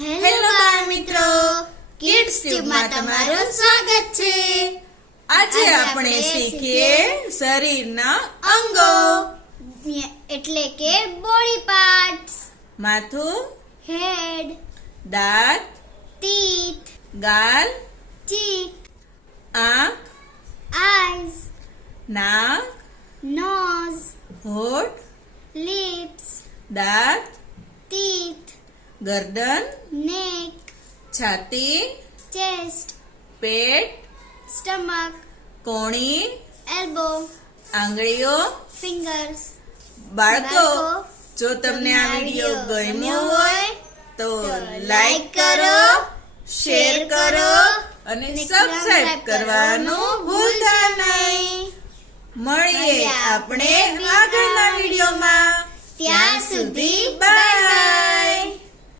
Hello બાળ મિત્રો, kids ટ્યુબમાં તમારું સ્વાગત છે। આજે આપણે શીખીએ શરીરના અંગો એટલે કે બોડી પાર્ટ્સ। માથું, હેડ, દાંત, ટીથ, ગાલ, ચીક, આંખ, આઈઝ, નાક, નોઝ, હોઠ, લિપ્સ, દાંત, ટીથ, ગરદન, નેક, છાતી, ચેસ્ટ, પેટ, સ્ટમક, કોણી, એલ્બો, આંગળીઓ, ફિંગર્સ। બાળકો, જો તમને આ વિડીયો ગમ્યો હોય તો લાઈક કરો, શેર કરો અને સબસ્ક્રાઇબ કરવાનું ભૂલતા નહીં। મળીએ આપણે આગળના વિડીયોમાં। ત્યાં સુધી બાય।